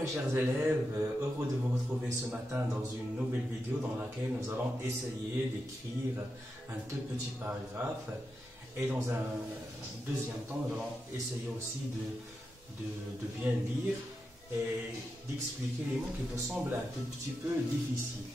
mes chers élèves, heureux de vous retrouver ce matin dans une nouvelle vidéo dans laquelle nous allons essayer d'écrire un tout petit paragraphe et dans un deuxième temps nous allons essayer aussi de bien lire et d'expliquer les mots qui vous semblent un tout petit peu difficiles.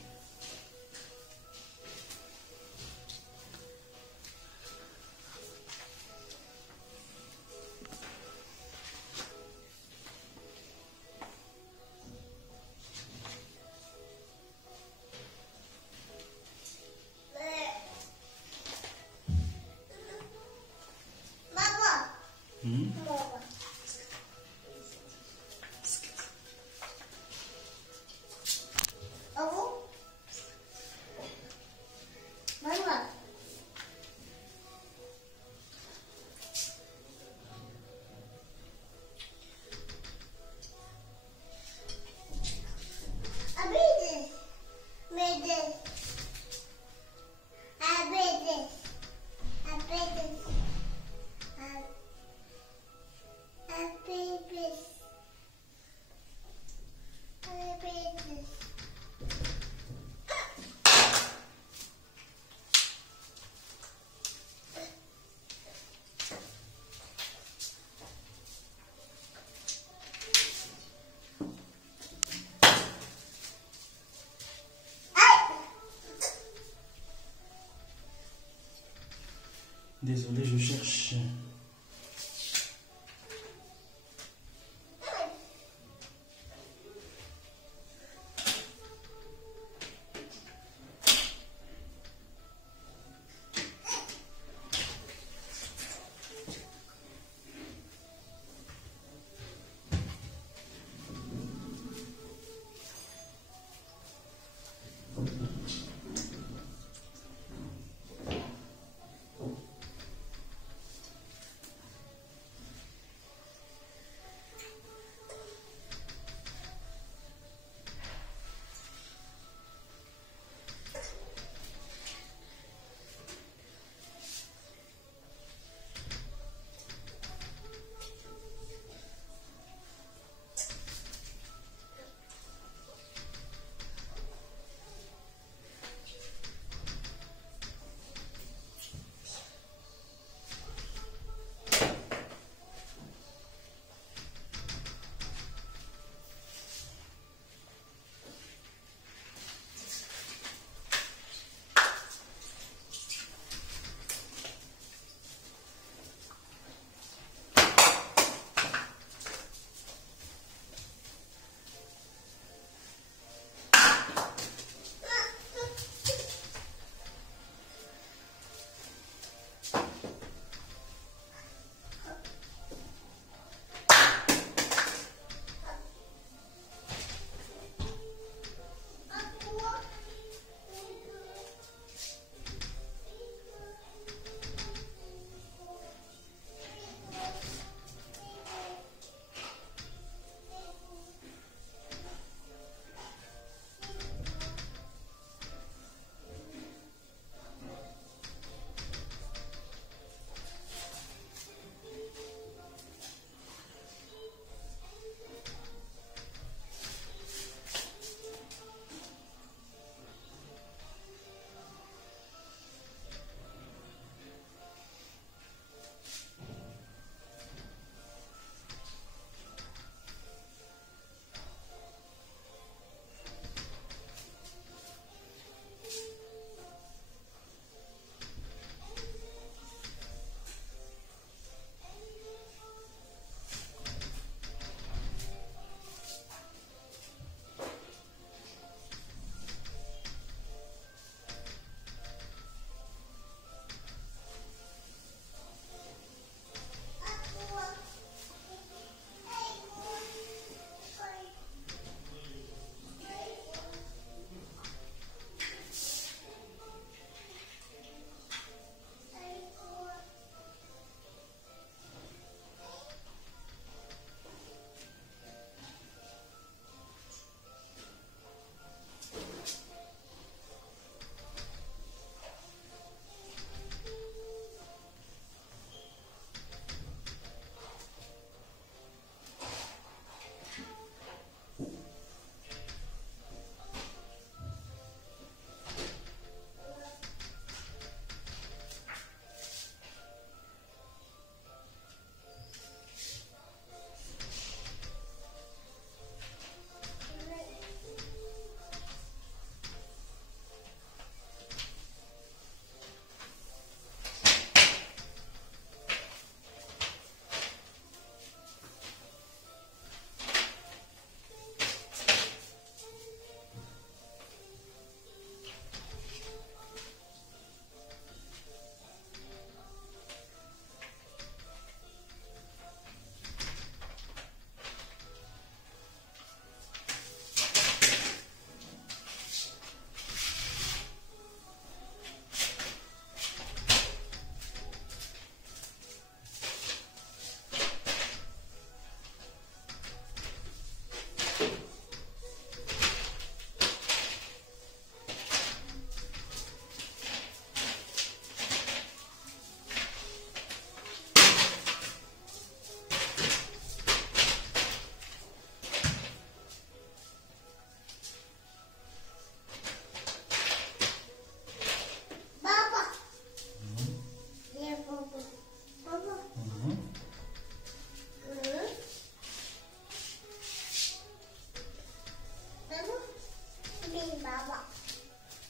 Désolé, je cherche.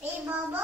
Et maman.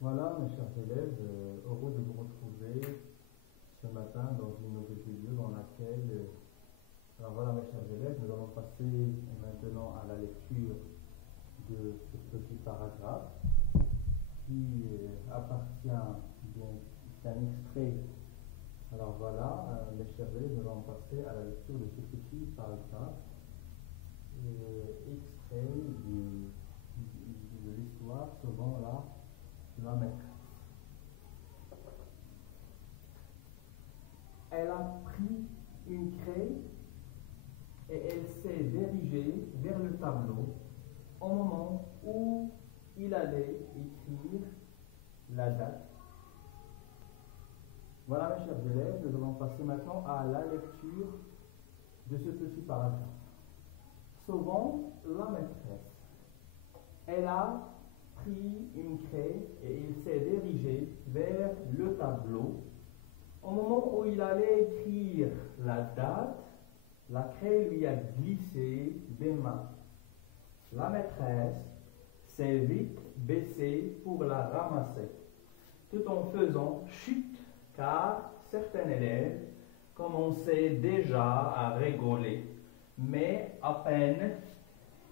Voilà mes chers élèves, heureux de vous retrouver ce matin dans une nouvelle vidéo dans laquelle, alors voilà mes chers élèves, nous allons passer maintenant à la lecture de ce petit paragraphe qui appartient, bien, c'est un extrait. Alors voilà, mes chers élèves, nous allons passer à la lecture de ce petit paragraphe, extrait de l'histoire selon la maîtresse. Elle a pris une craie et elle s'est dirigée vers le tableau au moment où il allait écrire la date. Voilà mes chers élèves, nous allons passer maintenant à la lecture de ce petit paragraphe. Souvent, la maîtresse, elle a pris une craie et il s'est dirigé vers le tableau. Au moment où il allait écrire la date, la craie lui a glissé des mains. La maîtresse s'est vite baissée pour la ramasser, tout en faisant chute, car certains élèves commençaient déjà à rigoler. Mais à peine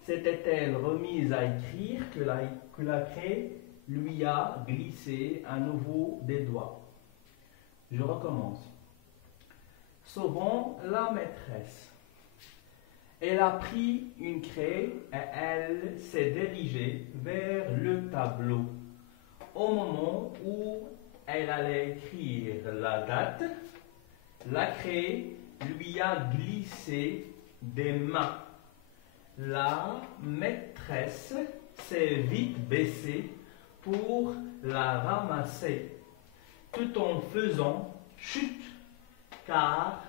s'était-elle remise à écrire que la craie lui a glissé à nouveau des doigts. Je recommence. Sauvons la maîtresse. Elle a pris une craie et elle s'est dirigée vers le tableau. Au moment où elle allait écrire la date, la craie lui a glissé des mains. La maîtresse s'est vite baissée pour la ramasser, tout en faisant chute, car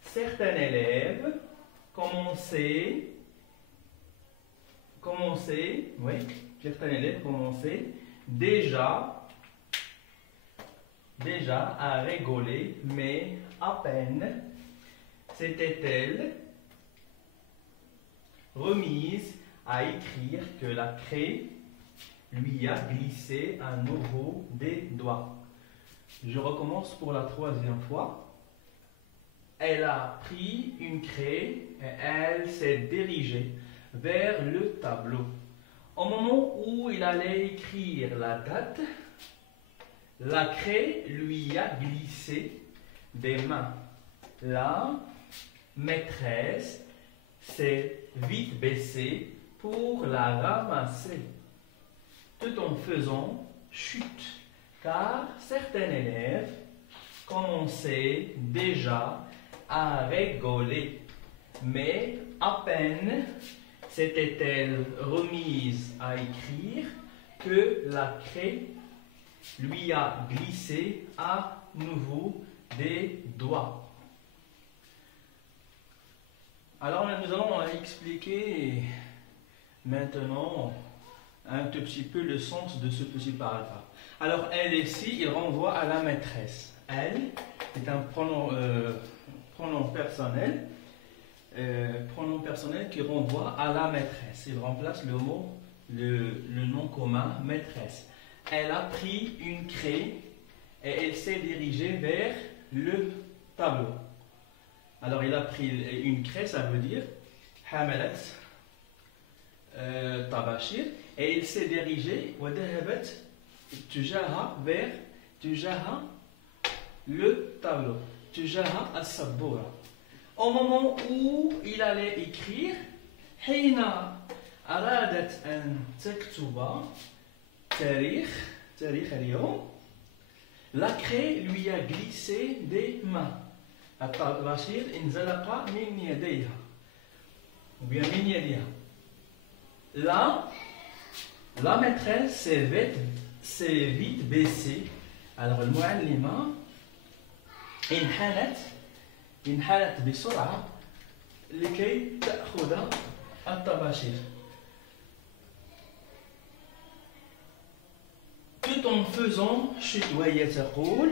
certains élèves commençaient déjà à rigoler, mais à peine s'était-elle remise à écrire que la craie lui a glissé à nouveau des doigts. Je recommence pour la troisième fois. Elle a pris une craie et elle s'est dirigée vers le tableau. Au moment où il allait écrire la date, la craie lui a glissé des mains. La maîtresse s'est vite baissée pour la ramasser, tout en faisant chute, car certains élèves commençaient déjà à rigoler. Mais à peine s'était-elle remise à écrire que la craie lui a glissé à nouveau des doigts. Alors nous allons expliquer maintenant un tout petit peu le sens de ce petit paragraphe. Alors elle ici, il renvoie à la maîtresse. Elle est un pronom personnel. Pronom personnel qui renvoie à la maîtresse. Il remplace le mot, le nom commun maîtresse. Elle a pris une craie et elle s'est dirigée vers le tableau. Alors il a pris une craie, ça veut dire hamalat tabashir, et il s'est dirigé vers le tableau, tujaha as-sabboura. Au moment où il allait écrire, حين أرادت أن تكتب تاريخ اليوم, la craie lui a glissé des mains. الطباشير انزلق من يديها ou bien من يديها. La maîtresse s'est vite baissée. Alors المعلمة انحنت بسرعة لكي تأخذ الطباشير. Tout en faisant chut, وهي تقول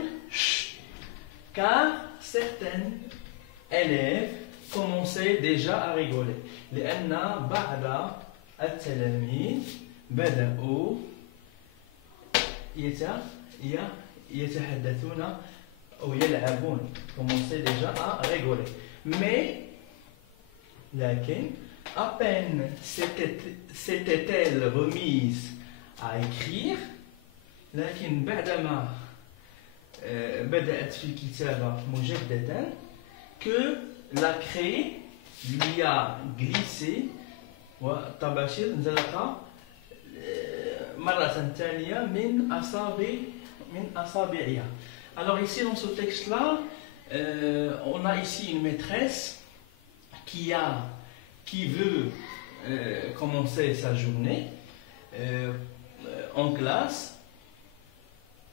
car certains élèves commençaient déjà à rigoler. لأن بعض التلاميذ بدأوا يتحدثون أو يلعبون. Commençaient déjà à rigoler. Mais لكن à peine s'était-elle remise à écrire, لكن بعدما بدأت في الكتابة مجددا, que la craie lui a glissé والطباشير انزلق مرة ثانية من أصابعها. Alors ici dans ce texte-là, on a ici une maîtresse qui veut commencer sa journée en classe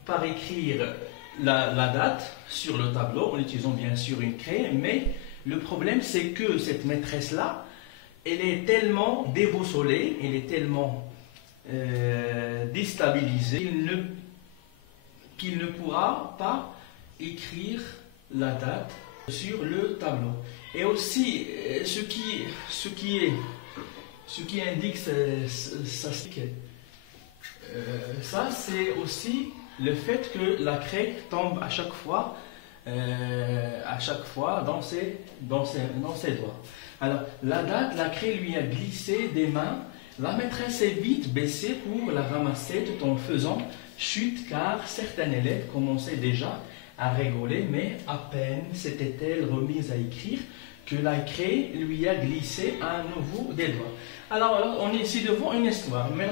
par écrire la date sur le tableau en utilisant bien sûr une craie, mais le problème c'est que cette maîtresse-là, elle est tellement déboussolée, elle est tellement déstabilisée qu'il ne pourra pas écrire la date sur le tableau. Et aussi, ce qui indique ça, c'est aussi le fait que la craie tombe à chaque fois dans ses doigts. Alors, la craie lui a glissé des mains. La maîtresse s'est vite baissée pour la ramasser tout en faisant chute, car certains élèves commençaient déjà à rigoler, mais à peine s'était-elle remise à écrire que la craie lui a glissé à nouveau des doigts. Alors, on est ici devant une histoire, mais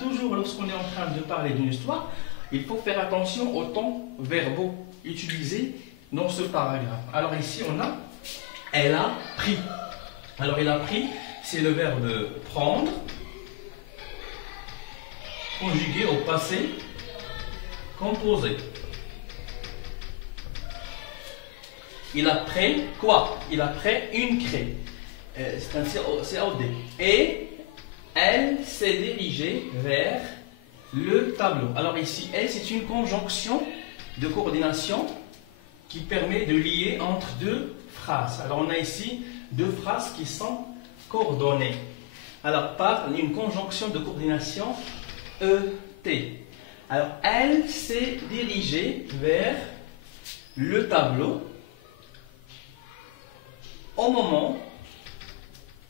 toujours lorsqu'on est en train de parler d'une histoire, il faut faire attention aux temps verbaux utilisés dans ce paragraphe. Alors ici, on a « elle a pris ». Alors, elle a pris, c'est le verbe « prendre », conjugué au passé composé. Il a pris quoi? Il a pris une craie. C'est un COD. Et elle s'est dirigée vers le tableau. Alors ici, elle, c'est une conjonction de coordination qui permet de lier entre deux phrases. Alors on a ici deux phrases qui sont coordonnées. Alors, par une conjonction de coordination ET. Alors, elle s'est dirigée vers le tableau au moment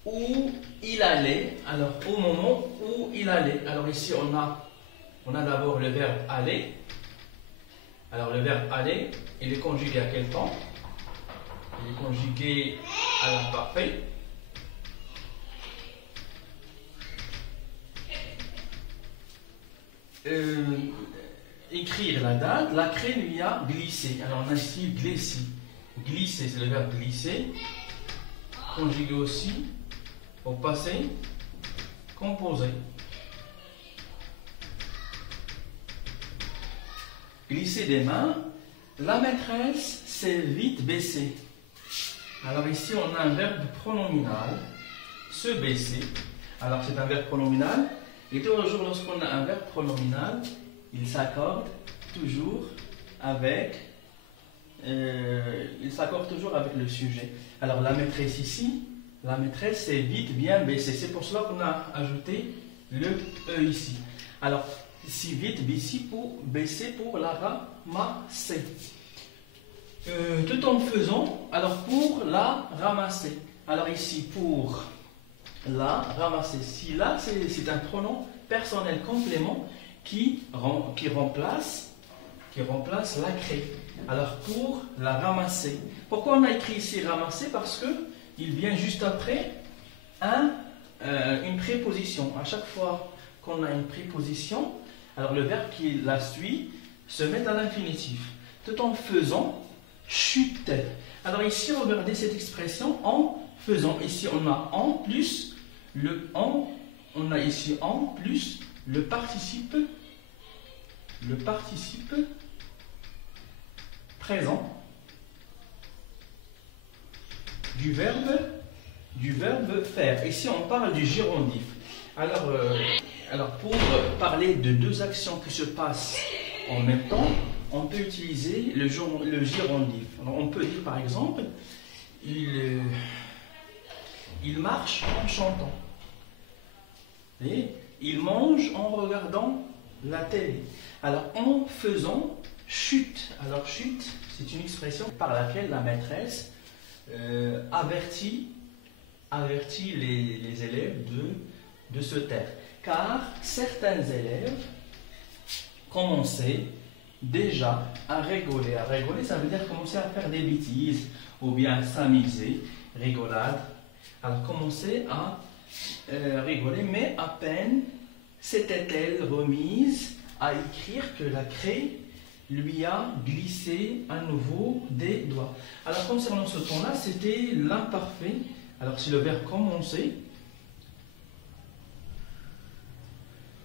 où il allait. Alors, au moment où il allait. Alors, ici, on a d'abord le verbe aller. Alors, le verbe aller, il est conjugué à quel temps? Il est conjugué à l'imparfait. Écrire la date, la craie lui a glissé. Alors on a ici glisser. Glisser, c'est le verbe glisser. Conjugué aussi au passé composé. Glisser des mains, la maîtresse s'est vite baissée. Alors ici on a un verbe pronominal, se baisser. Alors c'est un verbe pronominal. Et toujours lorsqu'on a un verbe pronominal, il s'accorde toujours avec le sujet. Alors la maîtresse ici, la maîtresse s'est vite bien baissée. C'est pour cela qu'on a ajouté le E ici. Alors si vite baisser pour la ramasser. Tout en faisant, alors pour la ramasser. Alors ici pour la ramasser. Si là, c'est un pronom personnel complément qui remplace la craie. Alors pour la ramasser. Pourquoi on a écrit ici ramasser? Parce que il vient juste après une préposition. À chaque fois qu'on a une préposition, alors le verbe qui la suit se met à l'infinitif. Tout en faisant, chute. Alors ici, regardez cette expression en faisant. Ici, on a en plus le en. On a ici en plus le participe présent du verbe faire. Ici, on parle du gérondif. Alors pour parler de deux actions qui se passent en même temps, on peut utiliser le gérondif. Alors, on peut dire par exemple, il marche en chantant. Et il mange en regardant la télé. Alors en faisant, chute. Alors chute, c'est une expression par laquelle la maîtresse avertit les élèves de se taire. Car certains élèves commençaient déjà à rigoler. À rigoler, ça veut dire commencer à faire des bêtises ou bien s'amuser, rigolade. Alors commencer à rigoler, mais à peine s'était-elle remise à écrire que la craie lui a glissé à nouveau des doigts. Alors concernant ce temps-là, c'était l'imparfait. Alors c'est le verbe commencer.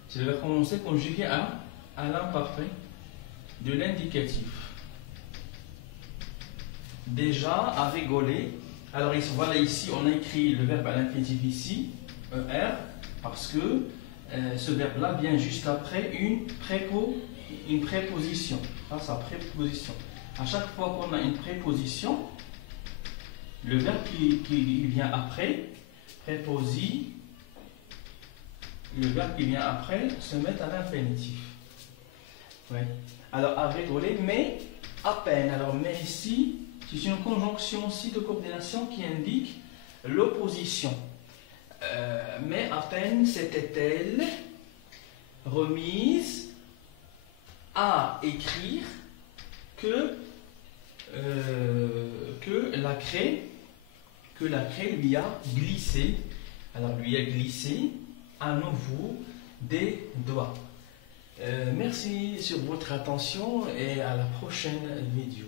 C'est le verbe commencer conjugué à l'imparfait de l'indicatif. Déjà à rigoler. Alors ici, voilà, ici on a écrit le verbe à l'infinitif ici, ER, parce que ce verbe-là vient juste après une préposition. Ça, c'est la préposition. À chaque fois qu'on a une préposition, le verbe qui vient après, le verbe qui vient après se met à l'infinitif. Oui. Alors, à rigoler, mais à peine. Alors, mais ici, c'est une conjonction aussi de coordination qui indique l'opposition. Mais à peine s'était-elle remise à écrire que la craie lui a glissé. Alors, lui a glissé à nouveau des doigts. Merci sur votre attention et à la prochaine vidéo.